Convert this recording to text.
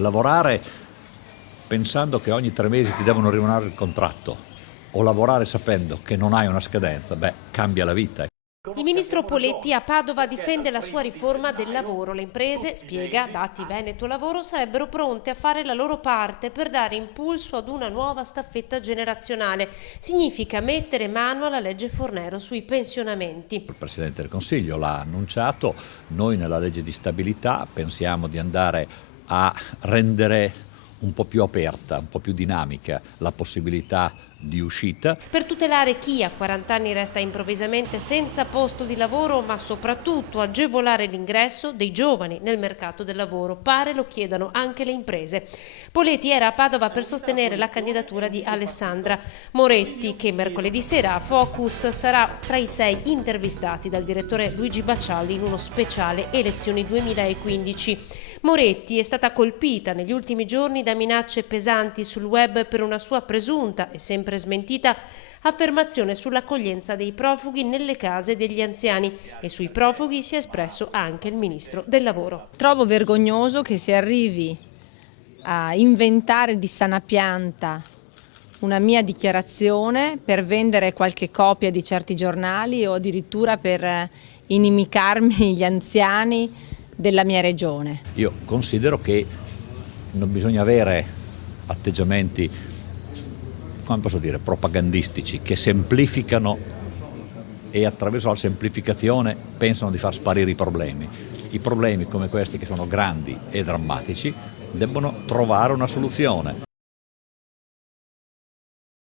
lavorare pensando che ogni 3 mesi ti devono rinnovare il contratto o lavorare sapendo che non hai una scadenza, cambia la vita. Il ministro Poletti a Padova difende la sua riforma del lavoro. Le imprese, spiega, dati Veneto Lavoro, sarebbero pronte a fare la loro parte per dare impulso ad una nuova staffetta generazionale. Significa mettere mano alla legge Fornero sui pensionamenti. Il Presidente del Consiglio l'ha annunciato, noi nella legge di stabilità pensiamo di andare a rendere un po' più aperta, un po' più dinamica la possibilità di uscita. Per tutelare chi a 40 anni resta improvvisamente senza posto di lavoro, ma soprattutto agevolare l'ingresso dei giovani nel mercato del lavoro. Pare lo chiedano anche le imprese. Poletti era a Padova per sostenere la candidatura di Alessandra Moretti, che mercoledì sera a Focus sarà tra i 6 intervistati dal direttore Luigi Baccialli in uno speciale Elezioni 2015. Moretti è stata colpita negli ultimi giorni da minacce pesanti sul web per una sua presunta e sempre smentita affermazione sull'accoglienza dei profughi nelle case degli anziani, e sui profughi si è espresso anche il ministro del lavoro. Trovo vergognoso che si arrivi a inventare di sana pianta una mia dichiarazione per vendere qualche copia di certi giornali o addirittura per inimicarmi gli anziani della mia regione. Io considero che non bisogna avere atteggiamenti, come posso dire, propagandistici, che semplificano e attraverso la semplificazione pensano di far sparire i problemi. I problemi come questi, che sono grandi e drammatici, debbono trovare una soluzione.